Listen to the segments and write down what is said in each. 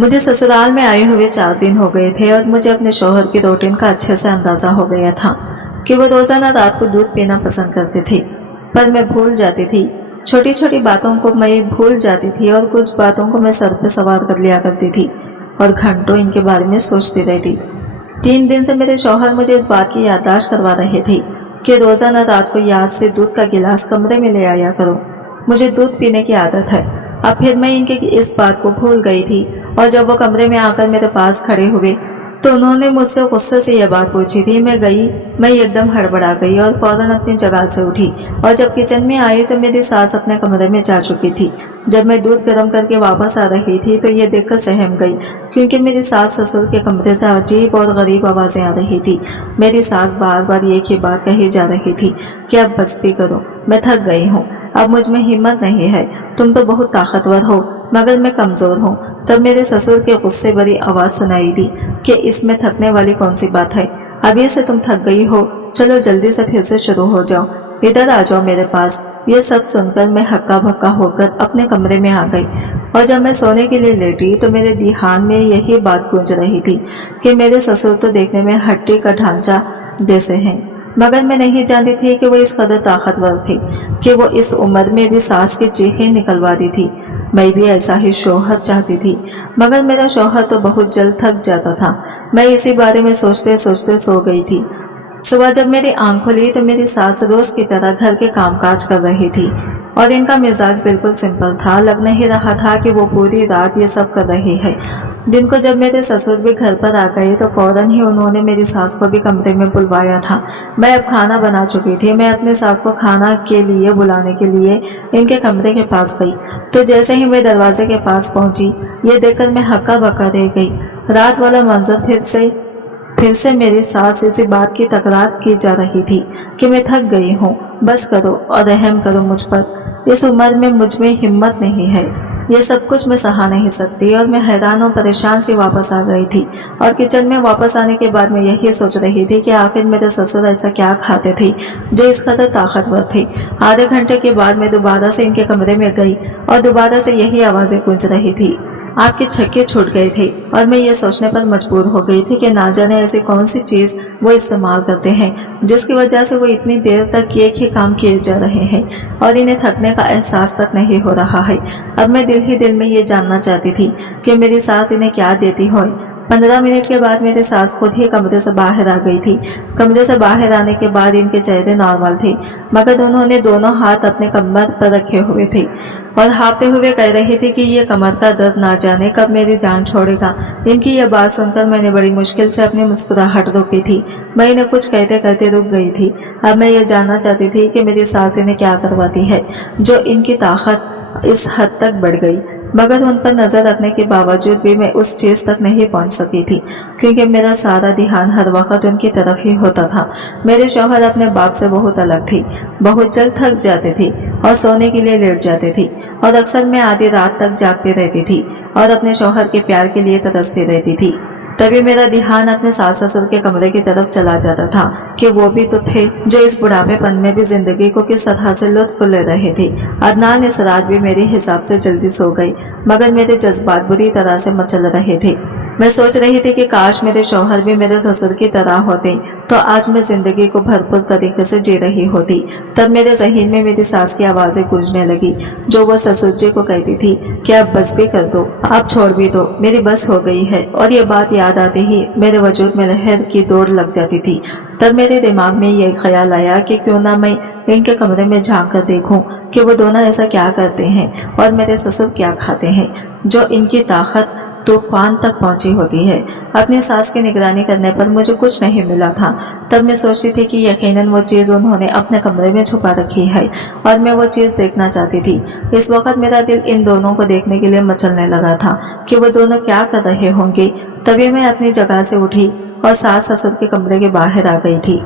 मुझे ससुराल में आए हुए 4 दिन हो गए थे और मुझे अपने शौहर की रूटीन का अच्छे से अंदाजा हो गया था कि वो रोजाना रात को दूध पीना पसंद करते थे, पर मैं भूल जाती थी। छोटी छोटी बातों को मैं भूल जाती थी और कुछ बातों को मैं सर पे सवार कर लिया करती थी और घंटों इनके बारे में सोचती रहती। 3 दिन से मेरे शौहर मुझे इस बात की याददाश्त करवा रहे थे कि रोजाना रात को याद से दूध का गिलास कमरे में ले आया करो, मुझे दूध पीने की आदत है। अब फिर मैं इनके इस बात को भूल गई थी और जब वो कमरे में आकर मेरे पास खड़े हुए तो उन्होंने मुझसे गुस्से से यह बात पूछी थी। मैं एकदम हड़बड़ा गई और फौरन अपनी जगह से उठी और जब किचन में आई तो मेरी सास अपने कमरे में जा चुकी थी। जब मैं दूध गर्म करके वापस आ रही थी तो ये देखकर सहम गई, क्योंकि मेरी सास ससुर के कमरे से अजीब और गरीब आवाजें आ रही थी। मेरी सास बार बार एक ही बात कही जा रही थी कि अब बस भी करो, मैं थक गई हूँ, अब मुझ में हिम्मत नहीं है, तुम तो बहुत ताकतवर हो मगर मैं कमजोर हूँ। तब मेरे ससुर की गुस्से भरी आवाज सुनाई दी कि इसमें थकने वाली कौन सी बात है, अभी से तुम थक गई हो, चलो जल्दी से फिर से शुरू हो जाओ, इधर आ जाओ मेरे पास। ये सब सुनकर मैं हक्का बक्का होकर अपने कमरे में आ गई और जब मैं सोने के लिए लेटी तो मेरे ध्यान में यही बात गूंज रही थी कि मेरे ससुर तो देखने में हड्डी का ढांचा जैसे हैं, मगर मैं नहीं जानती थी कि वो इस कदर ताकतवर थे कि वो इस उम्र में भी सास की चीखें निकलवा दी थी। मैं भी ऐसा ही शौहर चाहती थी, मगर मेरा शौहर तो बहुत जल्द थक जाता था। मैं इसी बारे में सोचते सोचते सो गई थी। सुबह जब मेरी आंख खुली तो मेरी सास रोज की तरह घर के कामकाज कर रही थी और इनका मिजाज बिल्कुल सिंपल था। लग नहीं रहा था कि वो पूरी रात ये सब कर रही है। दिन को जब मेरे ससुर भी घर पर आ गए तो फौरन ही उन्होंने मेरी सास को भी कमरे में बुलवाया था। मैं अब खाना बना चुकी थी। मैं अपने सास को खाना के लिए बुलाने के लिए इनके कमरे के पास गई तो जैसे ही मैं दरवाजे के पास पहुंची, ये देखकर मैं हक्का बक्का रह गई। रात वाला मंजर फिर से मेरी सास इसी बात की तकरार की जा रही थी कि मैं थक गई हूँ, बस करो और रहम करो मुझ पर, इस उम्र में मुझ में हिम्मत नहीं है, ये सब कुछ मैं सहा नहीं सकती। और मैं हैरान और परेशान सी वापस आ गई थी और किचन में वापस आने के बाद मैं यही सोच रही थी कि आखिर मेरे ससुर ऐसा क्या खाते थे जो इस कदर ताकतवर थे। आधे घंटे के बाद मैं दोबारा से इनके कमरे में गई और दोबारा से यही आवाजें गूंज रही थी, आपके छक्के छूट गए थे। और मैं ये सोचने पर मजबूर हो गई थी कि ना जाने ऐसी कौन सी चीज वो इस्तेमाल करते हैं जिसकी वजह से वो इतनी देर तक एक ही काम किए जा रहे हैं और इन्हें थकने का एहसास तक नहीं हो रहा है। अब मैं दिल ही दिल में ये जानना चाहती थी कि मेरी सास इन्हें क्या देती हो। 15 मिनट के बाद मेरी सास खुद ही कमरे से बाहर आ गई थी। कमरे से बाहर आने के बाद इनके चेहरे नॉर्मल थे, मगर उन्होंने दोनों हाथ अपने कमर पर रखे हुए थे और हाँफते हुए कह रही थी कि ये कमर का दर्द ना जाने कब मेरी जान छोड़ेगा। इनकी यह बात सुनकर मैंने बड़ी मुश्किल से अपनी मुस्कुराहट रोकी थी। मैं इन्हें कुछ कहते कहते रुक गई थी। अब मैं ये जानना चाहती थी कि मेरी सास इन्हें क्या करवाती है जो इनकी ताकत इस हद तक बढ़ गई, मगर उन पर नजर रखने के बावजूद भी मैं उस चीज तक नहीं पहुंच सकी थी, क्योंकि मेरा सारा ध्यान हर वक्त उनकी तरफ ही होता था। मेरे शौहर अपने बाप से बहुत अलग थी, बहुत जल्द थक जाते थे और सोने के लिए लेट जाते थे और अक्सर मैं आधी रात तक जागती रहती थी और अपने शौहर के प्यार के लिए तरसती रहती थी। तभी मेरा ध्यान अपने सास ससुर के कमरे की तरफ चला जाता था कि वो भी तो थे जो इस बुढ़ापेपन में भी जिंदगी को किस तरह से लुत्फ ले रहे थे। अदनान इस रात भी मेरे हिसाब से जल्दी सो गई, मगर मेरे जज्बात बुरी तरह से मचल रहे थे। मैं सोच रही थी कि काश मेरे शौहर भी मेरे ससुर की तरह होते तो आज मैं जिंदगी को भरपूर तरीके से जी रही होती। तब मेरे ज़हन में मेरी सास की आवाजें गूंजने लगी जो वो ससुर जी को कहती थी कि अब बस भी कर दो, अब छोड़ भी दो, मेरी बस हो गई है। और ये बात याद आते ही मेरे वजूद में लहर की दौड़ लग जाती थी। तब मेरे दिमाग में ये ख्याल आया कि क्यों ना मैं इनके कमरे में झांक कर देखूं कि वो दोनों ऐसा क्या करते हैं और मेरे ससुर क्या खाते हैं जो इनकी ताकत तूफान तक पहुंची होती है। अपनी सास की निगरानी करने पर मुझे कुछ नहीं मिला था। तब मैं सोचती थी कि यकीनन वो चीज़ उन्होंने अपने कमरे में छुपा रखी है और मैं वो चीज़ देखना चाहती थी। इस वक्त मेरा दिल इन दोनों को देखने के लिए मचलने लगा था कि वो दोनों क्या कर रहे होंगे। तभी मैं अपनी जगह से उठी और सास ससुर के कमरे के बाहर आ गई थी।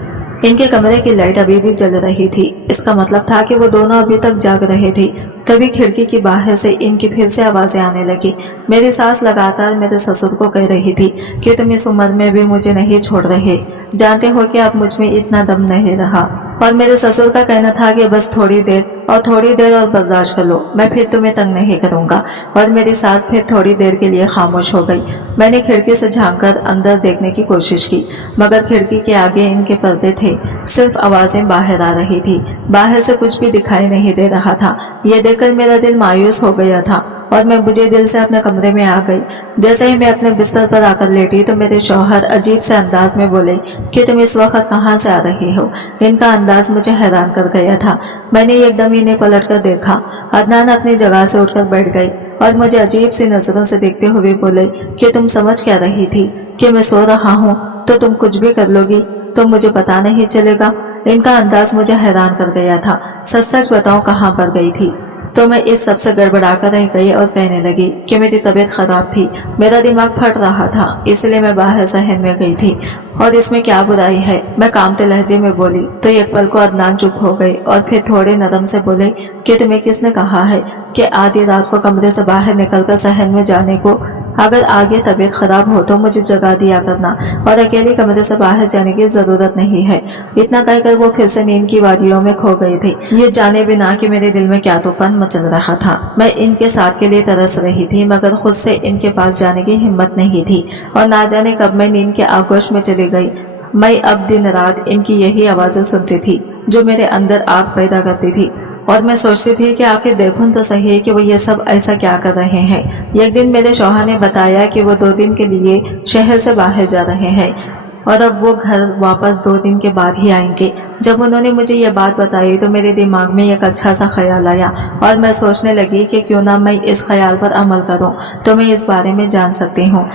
इनके कमरे की लाइट अभी भी जल रही थी। इसका मतलब था कि वो दोनों अभी तक जाग रहे थे। तभी खिड़की की बाहर से इनकी फिर से आवाजें आने लगी। मेरी सास लगातार मेरे ससुर को कह रही थी कि तुम इस उम्र में भी मुझे नहीं छोड़ रहे, जानते हो कि अब मुझ में इतना दम नहीं रहा। और मेरे ससुर का कहना था कि बस थोड़ी देर और बर्दाश्त कर लो, मैं फिर तुम्हें तंग नहीं करूंगा। और मेरी सास फिर थोड़ी देर के लिए खामोश हो गई। मैंने खिड़की से झांककर अंदर देखने की कोशिश की, मगर खिड़की के आगे इनके पर्दे थे, सिर्फ आवाजें बाहर आ रही थी, बाहर से कुछ भी दिखाई नहीं दे रहा था। ये देखकर मेरा दिल मायूस हो गया था और मैं बुझे दिल से अपने कमरे में आ गई। जैसे ही मैं अपने बिस्तर पर आकर लेटी तो मेरे शौहर अजीब से अंदाज में बोले कि तुम इस वक्त कहाँ से आ रही हो। इनका अंदाज मुझे हैरान कर गया था। मैंने एकदम इन्हें पलट कर देखा। अदनान अपनी जगह से उठकर बैठ गई और मुझे अजीब सी नजरों से देखते हुए बोले कि तुम समझ क्या रही थी कि मैं सो रहा हूँ तो तुम कुछ भी कर लोगी, तो मुझे पता नहीं चलेगा। इनका अंदाज मुझे हैरान कर गया था। सच सच बताओ कहाँ पर गई थी। तो मैं इस सब से गड़बड़ा कर रह गई और कहने लगी कि मेरी तबीयत खराब थी, मेरा दिमाग फट रहा था, इसलिए मैं बाहर शहर में गई थी और इसमें क्या बुराई है, मैं कामते लहजे में बोली। तो एक पल को अदनान चुप हो गए और फिर थोड़े नरम से बोले कि तुम्हें किसने कहा है कि आधी रात को कमरे से बाहर निकलकर शहर में जाने को। अगर आगे तबीयत खराब हो तो मुझे जगा दिया करना और अकेले कमरे से बाहर जाने की जरूरत नहीं है। इतना कहकर वो फिर से नींद की वादियों में खो गए थे, ये जाने बिना कि मेरे दिल में क्या तूफान मचल रहा था। मैं इनके साथ के लिए तरस रही थी, मगर खुद से इनके पास जाने की हिम्मत नहीं थी और ना जाने कब मैं नींद के आगोश में चली गई। मैं अब दिन रात इनकी यही आवाजें सुनती थी जो मेरे अंदर आग पैदा करती थी और मैं सोचती थी कि आखिर देखूं तो सही कि वो ये सब ऐसा क्या कर रहे हैं। एक दिन मेरे शौहर ने बताया कि वो 2 दिन के लिए शहर से बाहर जा रहे हैं और अब वो घर वापस 2 दिन के बाद ही आएंगे। जब उन्होंने मुझे ये बात बताई तो मेरे दिमाग में एक अच्छा सा ख्याल आया और मैं सोचने लगी कि क्यों ना मैं इस ख्याल पर अमल करूं तो मैं इस बारे में जान सकती हूँ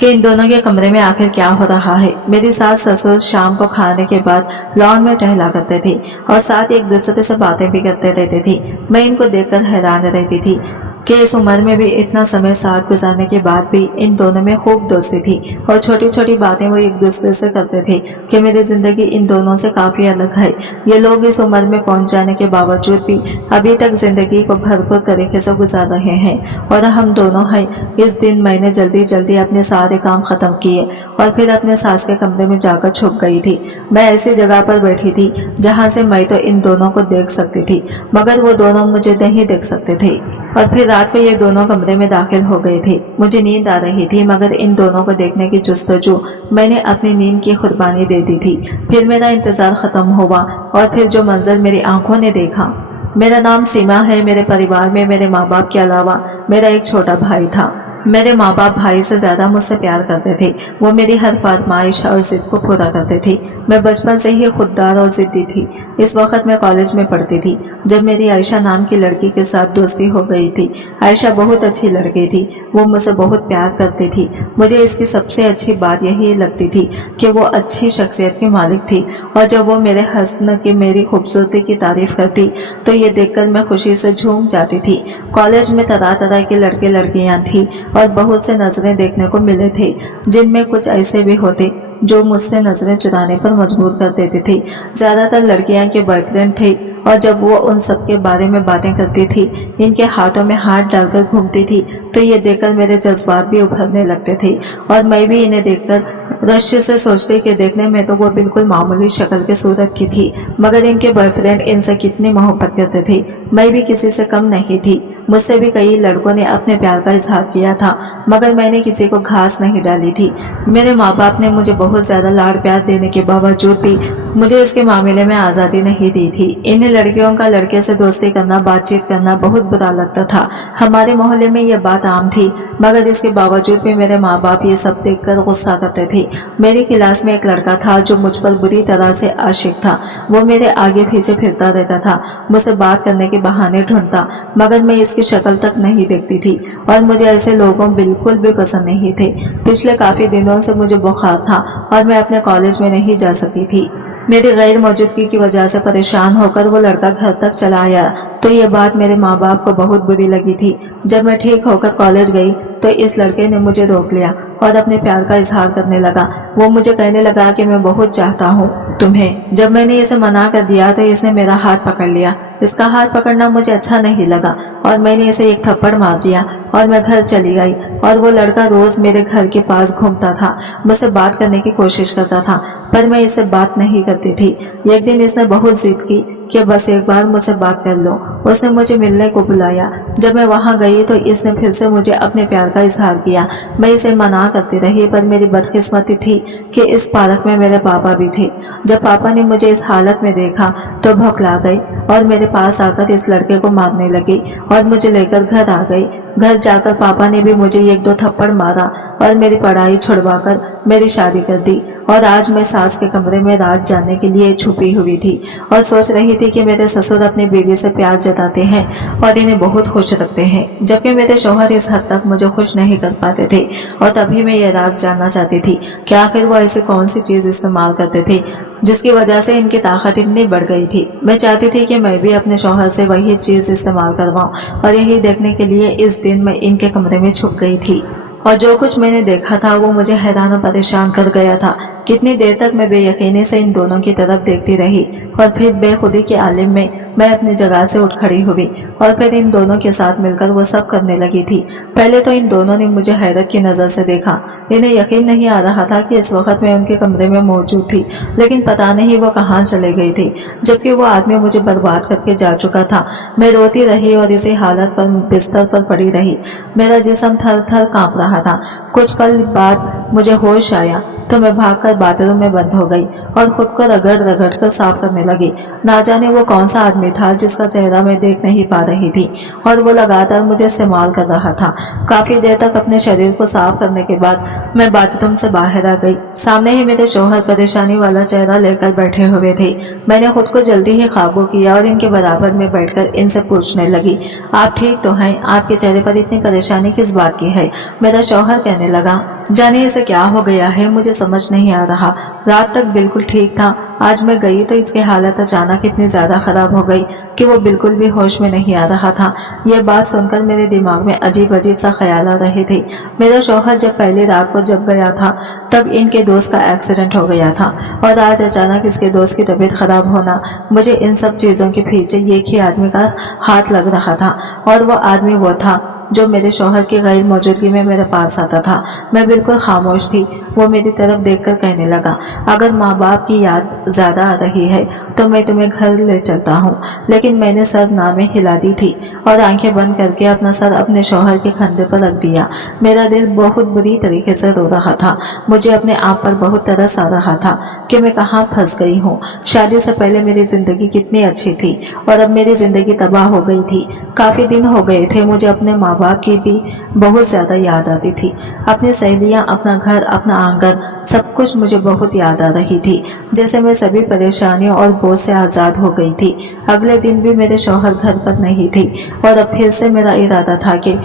कि इन दोनों के कमरे में आखिर क्या हो रहा है। मेरी सास ससुर शाम को खाने के बाद लॉन में टहला करते थे और साथ एक दूसरे से बातें भी करते रहते थे। मैं इनको देखकर हैरान रहती थी कि इस उम्र में भी इतना समय साथ गुजारने के बाद भी इन दोनों में खूब दोस्ती थी और छोटी छोटी बातें वो एक दूसरे से करते थे कि मेरी जिंदगी इन दोनों से काफी अलग है। ये लोग इस उम्र में पहुंच जाने के बावजूद भी अभी तक जिंदगी को भरपूर तरीके से गुजार रहे हैं और हम दोनों हैं। इस दिन मैंने जल्दी जल्दी अपने सारे काम खत्म किए और फिर अपने सास के कमरे में जाकर छुप गई थी। मैं ऐसी जगह पर बैठी थी जहाँ से मैं तो इन दोनों को देख सकती थी, मगर वो दोनों मुझे नहीं देख सकते थे। और फिर रात को ये दोनों कमरे में दाखिल हो गए थे। मुझे नींद आ रही थी, मगर इन दोनों को देखने की जुस्तजू मैंने अपनी नींद की कुर्बानी दे दी थी। फिर मेरा इंतजार खत्म हुआ और फिर जो मंजर मेरी आंखों ने देखा। मेरा नाम सीमा है। मेरे परिवार में मेरे माँ बाप के अलावा मेरा एक छोटा भाई था। मेरे माँ बाप भाई से ज्यादा मुझसे प्यार करते थे। वो मेरी हर फरमाइश और जिद को पूरा करते थे। मैं बचपन से ही खुददार और जिद्दी थी। इस वक्त मैं कॉलेज में पढ़ती थी जब मेरी आयशा नाम की लड़की के साथ दोस्ती हो गई थी। आयशा बहुत अच्छी लड़की थी, वो मुझसे बहुत प्यार करती थी। मुझे इसकी सबसे अच्छी बात यही लगती थी कि वो अच्छी शख्सियत की मालिक थी और जब वो मेरे हस्न की मेरी खूबसूरती की तारीफ करती तो ये देखकर मैं खुशी से झूम जाती थी। कॉलेज में तरह तरह के लड़के लड़कियां थी और बहुत से नजरें देखने को मिले थे, जिनमें कुछ ऐसे भी होते जो मुझसे नजरें चुराने पर मजबूर कर देते थे। ज्यादातर लड़कियां के बॉयफ्रेंड थे और जब वो उन सब के बारे में बातें करती थी, इनके हाथों में हाथ डालकर घूमती थी, तो ये देखकर मेरे जज्बात भी उभरने लगते थे और मैं भी इन्हें देखकर रश्य से सोचती कि देखने में तो वो बिल्कुल मामूली शक्ल के सूरत की थी, मगर इनके बॉयफ्रेंड इनसे कितनी मोहब्बत करते थे। मैं भी किसी से कम नहीं थी। मुझसे भी कई लड़कों ने अपने प्यार का इजहार किया था, मगर मैंने किसी को घास नहीं डाली थी। मेरे माँ बाप ने मुझे बहुत ज्यादा लाड प्यार देने के बावजूद भी मुझे इसके मामले में आज़ादी नहीं दी थी। इन लड़कियों का लड़के से दोस्ती करना, बातचीत करना बहुत बुरा लगता था। हमारे मोहल्ले में यह बात आम थी, मगर इसके बावजूद भी मेरे माँ बाप ये सब देखकर गुस्सा करते थे। मेरी क्लास में एक लड़का था जो मुझ पर बुरी तरह से आशिक था। वो मेरे आगे पीछे फिरता रहता था, मुझसे बात करने के बहाने ढूंढता, मगर मैं इसकी शक्ल तक नहीं देखती थी और मुझे ऐसे लोगों बिल्कुल भी पसंद नहीं थे। पिछले काफी दिनों से मुझे बुखार था और मैं अपने कॉलेज में नहीं जा सकी थी। मेरी गैर मौजूदगी की वजह से परेशान होकर वो लड़का घर तक चला आया, तो ये बात मेरे माँ बाप को बहुत बुरी लगी थी। जब मैं ठीक होकर कॉलेज गई तो इस लड़के ने मुझे रोक लिया और अपने प्यार का इजहार करने लगा। वो मुझे कहने लगा कि मैं बहुत चाहता हूँ तुम्हें। जब मैंने इसे मना कर दिया तो इसने मेरा हाथ पकड़ लिया। इसका हाथ पकड़ना मुझे अच्छा नहीं लगा और मैंने इसे एक थप्पड़ मार दिया और मैं घर चली गई। और वो लड़का रोज मेरे घर के पास घूमता था, मुझसे बात करने की कोशिश करता था, पर मैं इससे बात नहीं करती थी। एक दिन इसने बहुत जिद की कि बस एक बार मुझसे बात कर लो। उसने मुझे मिलने को बुलाया। जब मैं वहां गई तो इसने फिर से मुझे अपने प्यार का इजहार किया। मैं इसे मना करती रही, पर मेरी बदकिस्मती थी कि इस पार्क में मेरे पापा भी थे। जब पापा ने मुझे इस हालत में देखा तो भौंकला गई और मेरे पास आकर इस लड़के को मारने लगी और मुझे लेकर घर आ गई। घर जाकर पापा ने भी मुझे एक दो थप्पड़ मारा और मेरी पढ़ाई छुड़वाकर मेरी शादी कर दी। और आज मैं सास के कमरे में रात जाने के लिए छुपी हुई थी और सोच रही थी कि मेरे ससुर अपनी बीवी से प्यार जताते हैं और इन्हें बहुत खुश रखते हैं, जबकि मेरे शौहर इस हद तक मुझे खुश नहीं कर पाते थे। और तभी मैं ये राज जानना चाहती थी कि आखिर वो ऐसी कौन सी चीज इस्तेमाल करते थे जिसकी वजह से इनकी ताकत इतनी बढ़ गई थी। मैं चाहती थी कि मैं भी अपने शौहर से वही चीज इस्तेमाल करवाऊं और यही देखने के लिए इस दिन मैं इनके कमरे में छुप गई थी। और जो कुछ मैंने देखा था वो मुझे हैरान और परेशान कर गया था। कितनी देर तक मैं बेयकीनी से इन दोनों की तरफ देखती रही और फिर बेखुदी के आलिम में मैं अपनी जगह से उठ खड़ी हुई और फिर इन दोनों के साथ मिलकर वो सब करने लगी थी। पहले तो इन दोनों ने मुझे हैरत की नजर से देखा। इन्हें यकीन नहीं आ रहा था कि इस वक्त मैं उनके कमरे में मौजूद थी, लेकिन पता नहीं वो कहाँ चले गई थी, जबकि वो आदमी मुझे बर्बाद करके जा चुका था। मैं रोती रही और इसी हालत पर बिस्तर पर पड़ी रही। मेरा जिस्म थर थर कांप रहा था। कुछ पल बाद मुझे होश आया तो मैं भागकर बाथरूम में बंद हो गई और खुद को रगड़ रगड़ कर साफ करने लगी। ना जाने वो कौन सा आदमी था जिसका चेहरा मैं देख नहीं पा रही थी और वो लगातार मुझे इस्तेमाल कर रहा था। काफी देर तक अपने शरीर को साफ करने के बाद मैं बाथरूम से बाहर आ गई। सामने ही मेरे शौहर परेशानी वाला चेहरा लेकर बैठे हुए थे। मैंने खुद को जल्दी ही काबू किया और इनके बराबर में बैठकर इनसे पूछने लगी, आप ठीक तो हैं? आपके चेहरे पर इतनी परेशानी किस बात की है? मेरा शौहर कहने लगा, जाने इसे क्या हो गया है, मुझे समझ नहीं आ रहा। रात तक बिल्कुल ठीक था, आज मैं गई तो इसकी हालत अचानक इतनी ज्यादा खराब हो गई कि वो बिल्कुल भी होश में नहीं आ रहा था। ये बात सुनकर मेरे दिमाग में अजीब अजीब सा ख्याल आ रहे थे। मेरा शौहर जब पहली रात को जब गया था तब इनके दोस्त का एक्सीडेंट हो गया था और आज अचानक इसके दोस्त की तबीयत खराब होना, मुझे इन सब चीजों के पीछे एक ही आदमी का हाथ लग रहा था और वो आदमी वो था जो मेरे शौहर की गैर मौजूदगी में मेरे पास आता था। मैं बिल्कुल खामोश थी। वो मेरी तरफ देखकर कहने लगा, अगर माँ बाप की याद ज्यादा आ रही है तो मैं तुम्हें घर ले चलता हूँ। लेकिन मैंने सर नामे हिला दी थी और आंखें बंद करके अपना सर अपने शौहर के कंधे पर रख दिया। मेरा दिल बहुत बुरी तरीके से रो रहा था। मुझे अपने आप पर बहुत तरस आ रहा था कि मैं कहाँ फंस गई हूँ। शादी से पहले मेरी जिंदगी कितनी अच्छी थी और अब मेरी जिंदगी तबाह हो गई थी। काफी दिन हो गए थे, मुझे अपने माँ बाप की भी बहुत ज्यादा याद आती थी। अपनी सहेलियां, अपना घर, अपना आंगन, सब कुछ मुझे बहुत याद आ रही थी। जैसे मैं सभी परेशानियों और बोझ से आजाद हो गई थी। अगले दिन भी मेरे शौहर घर पर नहीं थी और अब फिर से मेरा इरादा था कि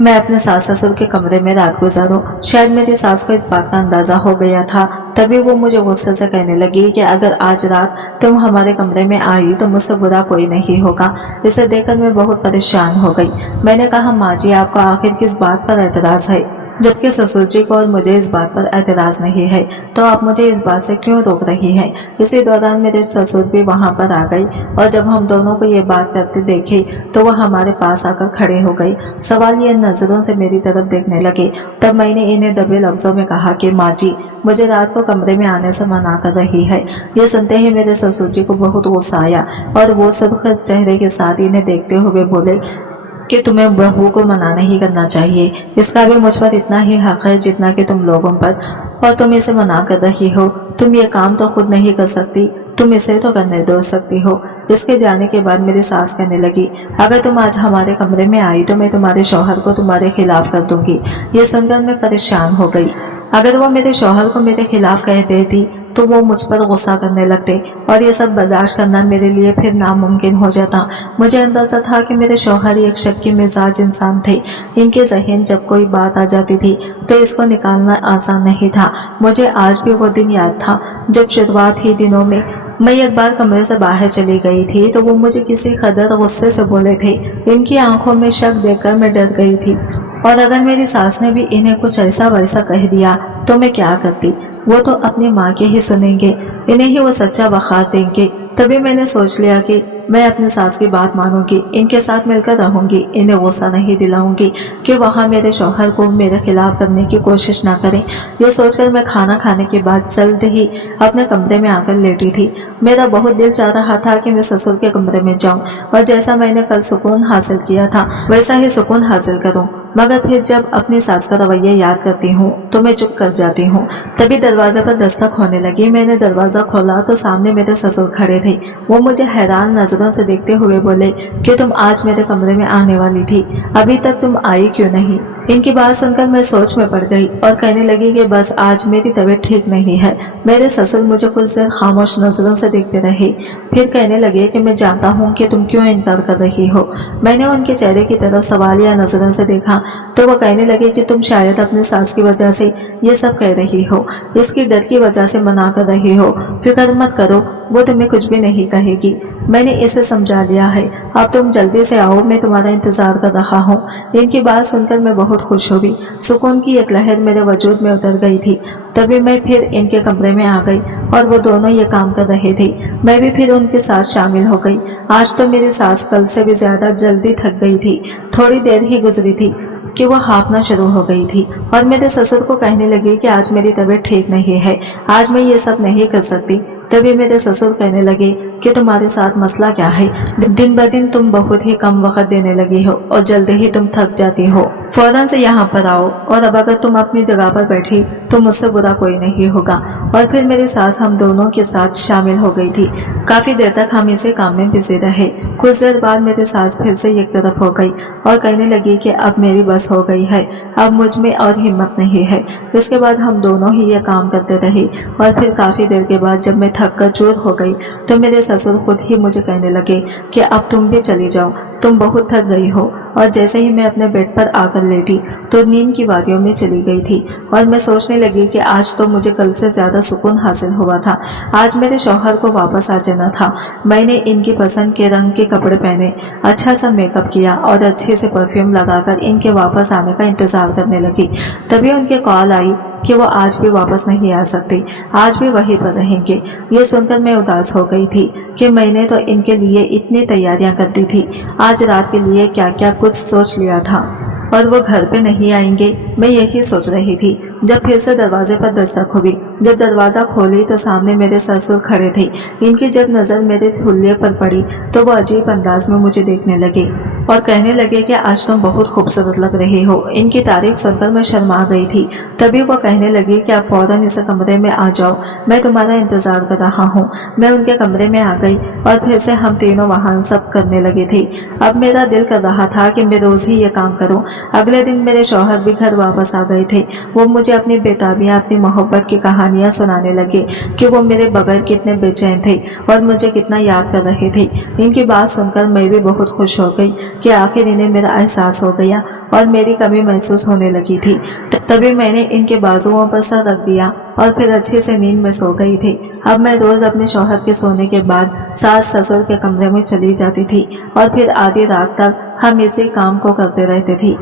मैं अपने सास ससुर के कमरे में रात गुजारूं। शायद मेरी सास को इस बात का अंदाजा हो गया था। तभी वो मुझे गुस्से से कहने लगी कि अगर आज रात तुम हमारे कमरे में आई तो मुझसे बुरा कोई नहीं होगा। इसे देखकर मैं बहुत परेशान हो गई। मैंने कहा, माँ जी, आपको आखिर किस बात पर एतराज है? जबकि ससुर जी को और मुझे इस बात पर एतराज नहीं है, तो आप मुझे इस बात से क्यों रोक रही हैं? इसी दौरान मेरे ससुर भी वहां पर आ गई और जब हम दोनों को ये बात करते देखे तो वह हमारे पास आकर खड़े हो गई। सवाल ये नजरों से मेरी तरफ देखने लगे। तब मैंने इन्हें दबे लफ्जों में कहा कि माँ जी मुझे रात को कमरे में आने से मना कर रही है। ये सुनते ही मेरे ससुर जी को बहुत गुस्सा आया और वो सुर्ख चेहरे के साथ इन्हें देखते हुए बोले कि तुम्हें बहू को मना नहीं करना चाहिए। इसका भी मुझ पर इतना ही हक है जितना कि तुम लोगों पर, और तुम इसे मना कर रही हो। तुम ये काम तो खुद नहीं कर सकती, तुम इसे तो करने दो सकती हो। इसके जाने के बाद मेरी सास कहने लगी, अगर तुम आज हमारे कमरे में आई तो मैं तुम्हारे शौहर को तुम्हारे खिलाफ कर दूंगी। ये सुनकर मैं परेशान हो गई। अगर वो मेरे शौहर को मेरे खिलाफ कह देती तो वो मुझ पर गुस्सा करने लगते और ये सब बर्दाश्त करना मेरे लिए फिर नामुमकिन हो जाता। मुझे अंदाजा था कि मेरे शौहर एक शक्की मिजाज इंसान थे। इनके जहन जब कोई बात आ जाती थी तो इसको निकालना आसान नहीं था। मुझे आज भी वो दिन याद था जब शुरुआत ही दिनों में मैं एक बार कमरे से बाहर चली गई थी तो वो मुझे किसी कदर गुस्से से बोले थे। इनकी आंखों में शक देखकर मैं डर गई थी और अगर मेरी सास ने भी इन्हें कुछ ऐसा वैसा कह दिया तो मैं क्या करती? वो तो अपनी माँ के ही सुनेंगे, इन्हें ही वो सच्चा वक़ार देंगे। तभी मैंने सोच लिया कि मैं अपनी सास की बात मानूंगी, इनके साथ मिलकर रहूंगी, इन्हें गुस्सा नहीं दिलाऊंगी कि वहाँ मेरे शौहर को मेरे खिलाफ करने की कोशिश ना करें। ये सोचकर मैं खाना खाने के बाद जल्द ही अपने कमरे में आकर लेटी थी। मेरा बहुत दिल चाह रहा था कि मैं ससुर के कमरे में जाऊं और जैसा मैंने कल सुकून हासिल किया था वैसा ही सुकून हासिल करूं, मगर फिर जब अपनी सास का रवैया याद करती हूँ तो मैं चुप कर जाती हूँ। तभी दरवाजे पर दस्तक होने लगी। मैंने दरवाजा खोला तो सामने मेरे ससुर खड़े थे। वो मुझे हैरान नजरों से देखते हुए बोले कि तुम आज मेरे कमरे में आने वाली थी, अभी तक तुम आई क्यों नहीं। इनकी बात सुनकर मैं सोच में पड़ गई और कहने लगी कि बस आज मेरी तबीयत ठीक नहीं है। मेरे ससुर मुझे कुछ देर खामोश नजरों से देखते रहे, फिर कहने लगे कि मैं जानता हूँ कि तुम क्यों इनकार कर रही हो। मैंने उनके चेहरे की तरफ सवालिया नजरों से देखा तो वो कहने लगे कि तुम शायद अपनी सास की वजह से ये सब कह रही हो, इसकी डर की वजह से मना कर रही हो। फिक्र मत करो, वो तुम्हें कुछ भी नहीं कहेगी। मैंने इसे समझा लिया है, अब तुम जल्दी से आओ, मैं तुम्हारा इंतजार कर रहा हूँ। इनकी बात सुनकर मैं बहुत खुश हुई। सुकून की एक लहर मेरे वजूद में उतर गई थी। तभी मैं फिर इनके कमरे में आ गई और वो दोनों ये काम कर रहे थे। मैं भी फिर उनके साथ शामिल हो गई। आज तो मेरी सास कल से भी ज्यादा जल्दी थक गई थी। थोड़ी देर ही गुजरी थी कि वो हाँफना शुरू हो गई थी और मेरे ससुर को कहने लगी कि आज मेरी तबीयत ठीक नहीं है, आज मैं ये सब नहीं कर सकती। तभी मेरे ससुर कहने लगे कि तुम्हारे साथ मसला क्या है, दिन ब दिन तुम बहुत ही कम वक्त देने लगी हो और जल्दी ही तुम थक जाती हो। फौरन से यहाँ पर आओ और अब अगर तुम अपनी जगह पर बैठी तो मुझसे बुरा कोई नहीं होगा। और फिर मेरी सास हम दोनों के साथ शामिल हो गई थी। काफी देर तक हम इसे काम में बिजी रहे। कुछ देर बाद मेरी सास फिर से एक तरफ हो गई और कहने लगी कि अब मेरी बस हो गई है, अब मुझ में और हिम्मत नहीं है। इसके बाद हम दोनों ही ये काम करते रहे और फिर काफी देर के बाद जब मैं थक कर चूर हो गई तो मेरे ससुर खुद ही मुझे कहने लगे कि अब तुम भी चली जाओ, तुम बहुत थक गई हो। और जैसे ही मैं अपने बेड पर आकर लेटी तो नींद की वादियों में चली गई थी और मैं सोचने लगी कि आज तो मुझे कल से ज्यादा सुकून हासिल हुआ था। आज मेरे शौहर को वापस आ जाना था। मैंने इनकी पसंद के रंग के कपड़े पहने, अच्छा सा मेकअप किया और अच्छे से परफ्यूम लगाकर इनके वापस आने का इंतजार करने लगी। तभी उनके कॉल आई कि वो आज भी वापस नहीं आ सकते, आज भी वहीं पर रहेंगे। ये सुनकर मैं उदास हो गई थी कि मैंने तो इनके लिए इतनी तैयारियां कर दी थी, आज रात के लिए क्या क्या कुछ सोच लिया था और वो घर पे नहीं आएंगे, मैं यही सोच रही थी। जब फिर से दरवाजे पर दस्तक हुई। जब दरवाजा खोली तो सामने मेरे ससुर खड़े थे। इनकी जब नजर मेरे हुल्ले पर पड़ी तो वो अजीब अंदाज में मुझे देखने लगे और कहने लगे कि आज तुम बहुत खूबसूरत लग रही हो। इनकी तारीफ सुनकर मैं शर्मा गई थी। तभी वो कहने लगी कि आप फौरन इस कमरे में आ जाओ, मैं तुम्हारा इंतजार कर रहा हूँ। मैं उनके कमरे में आ गई और फिर से हम तीनों वहाँ सब करने लगे थे। अब मेरा दिल कर रहा था कि मैं रोज ही ये काम करूँ। अगले दिन मेरे शौहर भी घर वापस आ गए थे। वो मुझे अपनी बेताबियां, अपनी मोहब्बत की कहानियां सुनाने लगे कि वो मेरे बगैर कितने बेचैन थे और मुझे कितना याद कर रहे थे। इनकी बात सुनकर मैं भी बहुत खुश हो गई कि आखिर इन्हें मेरा एहसास हो गया और मेरी कमी महसूस होने लगी थी। तभी मैंने इनके बाजुओं पर सर रख दिया और फिर अच्छे से नींद में सो गई थी। अब मैं रोज अपने शौहर के सोने के बाद सास ससुर के कमरे में चली जाती थी और फिर आधी रात तक हम इसी काम को करते रहते थे।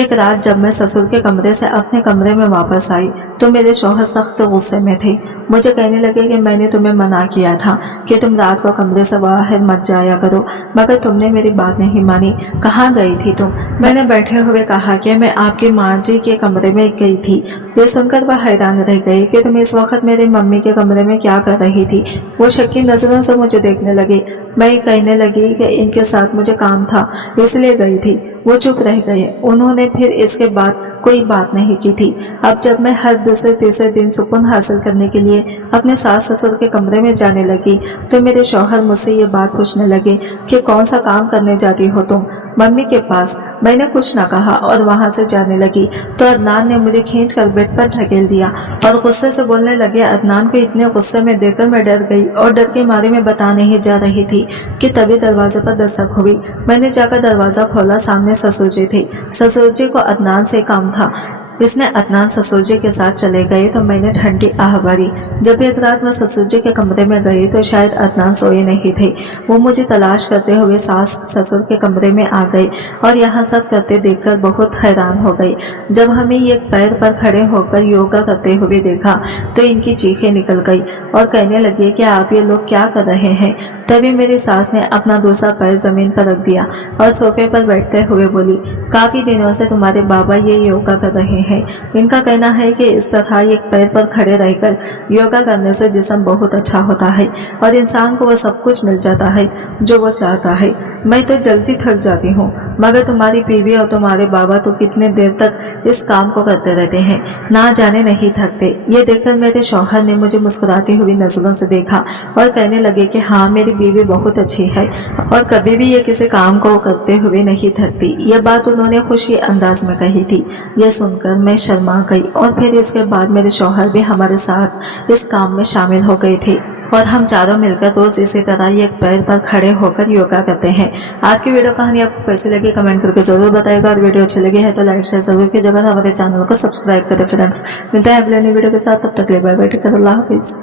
एक रात जब मैं ससुर के कमरे से अपने कमरे में वापस आई तो मेरे शौहर सख्त गुस्से में थे। मुझे कहने लगे कि मैंने तुम्हें मना किया था कि तुम रात को कमरे से बाहर मत जाया करो, मगर तुमने मेरी बात नहीं मानी। कहाँ गई थी तुम? मैंने बैठे हुए कहा कि मैं आपकी माँ जी के कमरे में गई थी। ये सुनकर वह हैरान रह गई कि तुम इस वक्त मेरी मम्मी के कमरे में क्या कर रही थी। वो शक्की नजरों से मुझे देखने लगे। मैं कहने लगी कि इनके साथ मुझे काम था इसलिए गई थी। वो चुप रह गए। उन्होंने फिर इसके बाद कोई बात नहीं की थी। अब जब मैं हर दूसरे तीसरे दिन सुकून हासिल करने के लिए अपने सास ससुर के कमरे में जाने लगी तो मेरे शौहर मुझसे ये बात पूछने लगे कि कौन सा काम करने जाती हो तुम मम्मी के पास। मैंने कुछ न कहा और वहां से जाने लगी तो अदनान ने मुझे खींचकर बेड पर ढकेल दिया और गुस्से से बोलने लगे। अदनान को इतने गुस्से में देखकर मैं डर गई और डर के मारे में बता नहीं जा रही थी कि तभी दरवाजे पर दस्तक हुई। मैंने जाकर दरवाजा खोला, सामने ससुर जी थे। ससुर जी को अदनान से काम था। इसने अदनान ससुर जी के साथ चले गए तो मैंने ठंडी आह भरी। जब एक रात मैं ससुर जी के कमरे में गई तो शायद अदनान सोए नहीं थे। वो मुझे तलाश करते हुए सास ससुर के कमरे में आ गए और यहाँ सब करते देखकर बहुत हैरान हो गई। जब हमें एक पैर पर खड़े होकर योगा करते हुए देखा तो इनकी चीखें निकल गई और कहने लगे कि आप ये लोग क्या कर रहे हैं। तभी मेरी सास ने अपना दूसरा पैर जमीन पर रख दिया और सोफे पर बैठते हुए बोली, काफी दिनों से तुम्हारे बाबा ये योगा कर रहे हैं। इनका कहना है कि इस तरह एक पैर पर खड़े रहकर योगा करने से जिस्म बहुत अच्छा होता है और इंसान को वो सब कुछ मिल जाता है जो वो चाहता है। मैं तो जल्दी थक जाती हूँ, मगर तुम्हारी बीवी और तुम्हारे बाबा तो कितने देर तक इस काम को करते रहते हैं, ना जाने नहीं थकते। ये देखकर मेरे शौहर ने मुझे मुस्कुराती हुई नजरों से देखा और कहने लगे कि हाँ, मेरी बीवी बहुत अच्छी है और कभी भी ये किसी काम को करते हुए नहीं थकती। ये बात उन्होंने खुशी अंदाज में कही थी। यह सुनकर मैं शर्मा गई और फिर इसके बाद मेरे शौहर भी हमारे साथ इस काम में शामिल हो गए थे और हम चारों मिलकर रोज इसी तरह एक पैर पर खड़े होकर योगा करते हैं। आज की वीडियो कहानी आपको कैसी लगी कमेंट करके जरूर बताएगा और वीडियो अच्छी लगी है तो लाइक शेयर जरूर कीजिएगा। हमारे चैनल को सब्सक्राइब करें फ्रेंड्स। मिलते हैं अगले नई वीडियो के साथ, तब तक के लिए बाय बाय, टेक केयर, अल्लाह हाफिज।